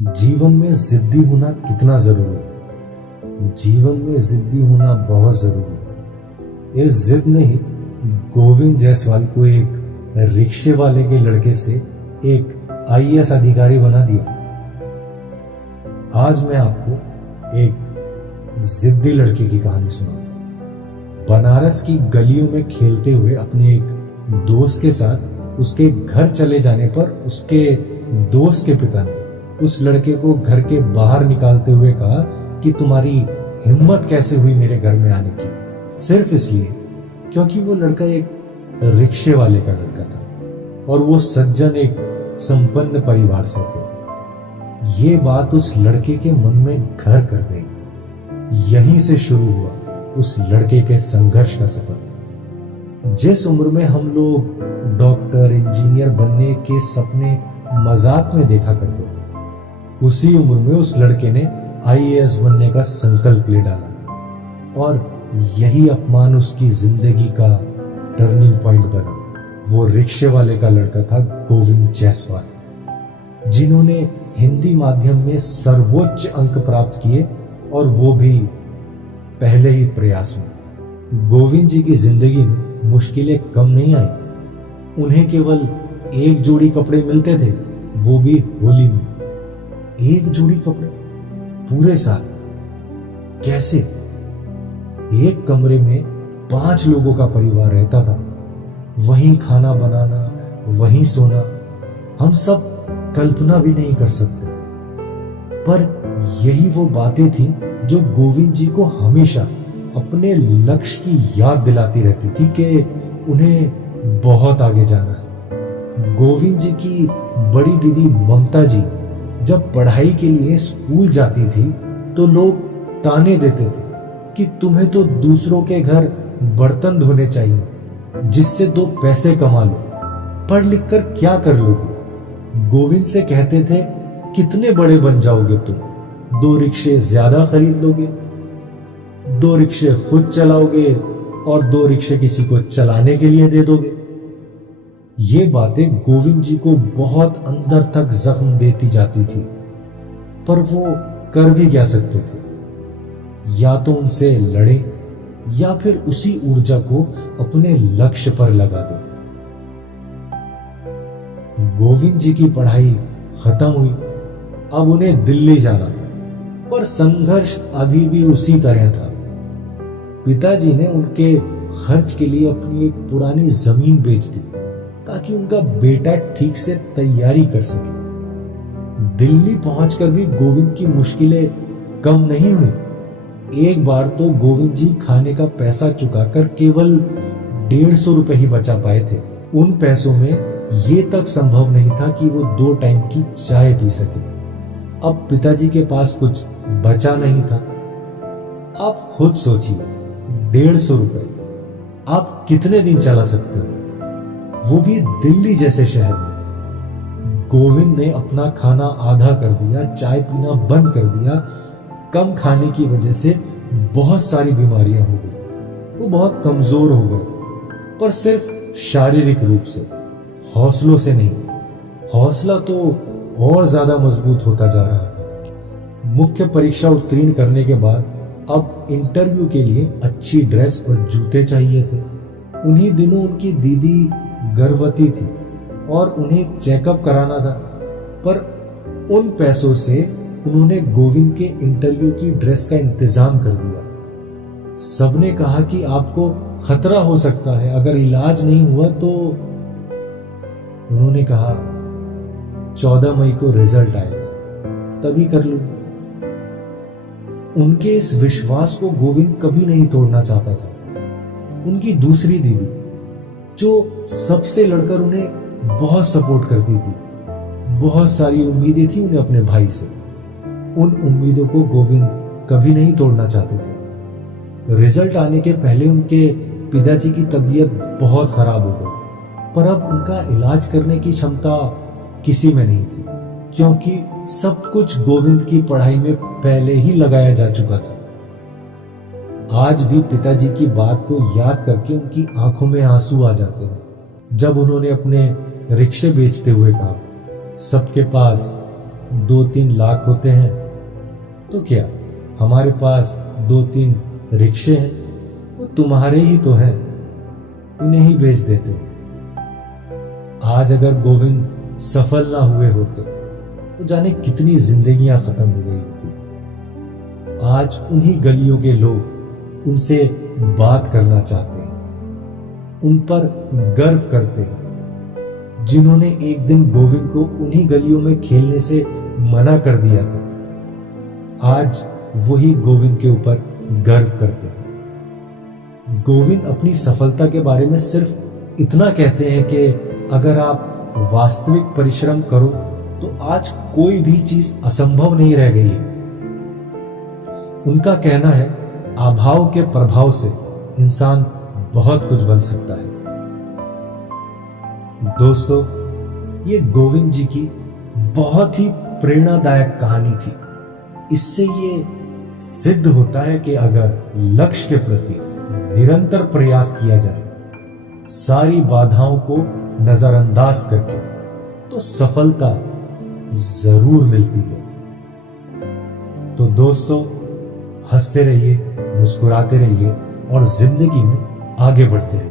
जीवन में जिद्दी होना कितना जरूरी है। जीवन में जिद्दी होना बहुत जरूरी है। इस जिद ने ही गोविंद जायसवाल को एक रिक्शे वाले के लड़के से एक आईएएस अधिकारी बना दिया। आज मैं आपको एक जिद्दी लड़के की कहानी सुनाऊंगा। बनारस की गलियों में खेलते हुए अपने एक दोस्त के साथ उसके घर चले जाने पर उसके दोस्त के पिता ने उस लड़के को घर के बाहर निकालते हुए कहा कि तुम्हारी हिम्मत कैसे हुई मेरे घर में आने की, सिर्फ इसलिए क्योंकि वो लड़का एक रिक्शे वाले का लड़का था और वो सज्जन एक संपन्न परिवार से थे। ये बात उस लड़के के मन में घर कर गई। यहीं से शुरू हुआ उस लड़के के संघर्ष का सफर। जिस उम्र में हम लोग डॉक्टर इंजीनियर बनने के सपने मजाक में देखा करते थे, उसी उम्र में उस लड़के ने आईएएस बनने का संकल्प ले डाला और यही अपमान उसकी जिंदगी का टर्निंग पॉइंट बना। वो रिक्शे वाले का लड़का था गोविंद जायसवाल, जिन्होंने हिंदी माध्यम में सर्वोच्च अंक प्राप्त किए और वो भी पहले ही प्रयास में। गोविंद जी की जिंदगी में मुश्किलें कम नहीं आई। उन्हें केवल एक जोड़ी कपड़े मिलते थे, वो भी होली में। एक जोड़ी कपड़े पूरे साल, कैसे? एक कमरे में 5 लोगों का परिवार रहता था, वहीं खाना बनाना, वहीं सोना। हम सब कल्पना भी नहीं कर सकते, पर यही वो बातें थी जो गोविंद जी को हमेशा अपने लक्ष्य की याद दिलाती रहती थी कि उन्हें बहुत आगे जाना है। गोविंद जी की बड़ी दीदी ममता जी जब पढ़ाई के लिए स्कूल जाती थी तो लोग ताने देते थे कि तुम्हें तो दूसरों के घर बर्तन धोने चाहिए, जिससे 2 पैसे कमा लो, पढ़ लिख कर क्या कर लोगे। गोविंद से कहते थे, कितने बड़े बन जाओगे तुम, 2 रिक्शे ज्यादा खरीद लोगे, 2 रिक्शे खुद चलाओगे और 2 रिक्शे किसी को चलाने के लिए दे दोगे। ये बातें गोविंद जी को बहुत अंदर तक जख्म देती जाती थी, पर वो कर भी क्या सकते थे। या तो उनसे लड़े या फिर उसी ऊर्जा को अपने लक्ष्य पर लगा दे। गोविंद जी की पढ़ाई खत्म हुई, अब उन्हें दिल्ली जाना था, पर संघर्ष अभी भी उसी तरह था। पिताजी ने उनके खर्च के लिए अपनी एक पुरानी जमीन बेच दी ताकि उनका बेटा ठीक से तैयारी कर सके। दिल्ली पहुंचकर भी गोविंद की मुश्किलें कम नहीं हुई। एक बार तो गोविंद जी खाने का पैसा चुकाकर केवल 150 रुपए ही बचा पाए थे। उन पैसों में ये तक संभव नहीं था कि वो 2 टाइम की चाय पी सके। अब पिताजी के पास कुछ बचा नहीं था। आप खुद सोचिए, 150 रुपए आप कितने दिन चला सकते हो, वो भी दिल्ली जैसे शहर में। गोविंद ने अपना खाना आधा कर दिया, चाय पीना बंद कर दिया। कम खाने की वजह से बहुत सारी बीमारियां हो गई। वो बहुत कमजोर हो गए, पर सिर्फ शारीरिक रूप से, हौसलों से नहीं। हौसला तो और ज्यादा मजबूत होता जा रहा था। मुख्य परीक्षा उत्तीर्ण करने के बाद अब इंटरव्यू के लिए अच्छी ड्रेस और जूते चाहिए थे। उन्हीं दिनों उनकी दीदी गर्भवती थी और उन्हें चेकअप कराना था, पर उन पैसों से उन्होंने गोविंद के इंटरव्यू की ड्रेस का इंतजाम कर दिया। सबने कहा कि आपको खतरा हो सकता है, अगर इलाज नहीं हुआ तो। उन्होंने कहा 14 मई को रिजल्ट आएगा, तभी कर लूंगी। उनके इस विश्वास को गोविंद कभी नहीं तोड़ना चाहता था। उनकी दूसरी दीदी, जो सबसे लड़कर उन्हें बहुत सपोर्ट करती थी, बहुत सारी उम्मीदें थी उन्हें अपने भाई से। उन उम्मीदों को गोविंद कभी नहीं तोड़ना चाहते थे। रिजल्ट आने के पहले उनके पिताजी की तबीयत बहुत खराब हो गई, पर अब उनका इलाज करने की क्षमता किसी में नहीं थी, क्योंकि सब कुछ गोविंद की पढ़ाई में पहले ही लगाया जा चुका था। आज भी पिताजी की बात को याद करके उनकी आंखों में आंसू आ जाते हैं, जब उन्होंने अपने रिक्शे बेचते हुए कहा, सबके पास 2-3 लाख होते हैं तो क्या हमारे पास 2-3 रिक्शे हैं, वो तुम्हारे ही तो हैं, इन्हें ही बेच देते। आज अगर गोविंद सफल ना हुए होते तो जाने कितनी जिंदगियां खत्म हो गई होती। आज उन्हीं गलियों के लोग उनसे बात करना चाहते हैं, उन पर गर्व करते हैं, जिन्होंने एक दिन गोविंद को उन्हीं गलियों में खेलने से मना कर दिया था। आज वही गोविंद के ऊपर गर्व करते हैं। गोविंद अपनी सफलता के बारे में सिर्फ इतना कहते हैं कि अगर आप वास्तविक परिश्रम करो तो आज कोई भी चीज असंभव नहीं रह गई है। उनका कहना है अभाव के प्रभाव से इंसान बहुत कुछ बन सकता है। दोस्तों, ये गोविंद जी की बहुत ही प्रेरणादायक कहानी थी। इससे ये सिद्ध होता है कि अगर लक्ष्य के प्रति निरंतर प्रयास किया जाए, सारी बाधाओं को नजरअंदाज करके, तो सफलता जरूर मिलती है। तो दोस्तों, हंसते रहिए, मुस्कुराते रहिए और जिंदगी में आगे बढ़ते रहिए।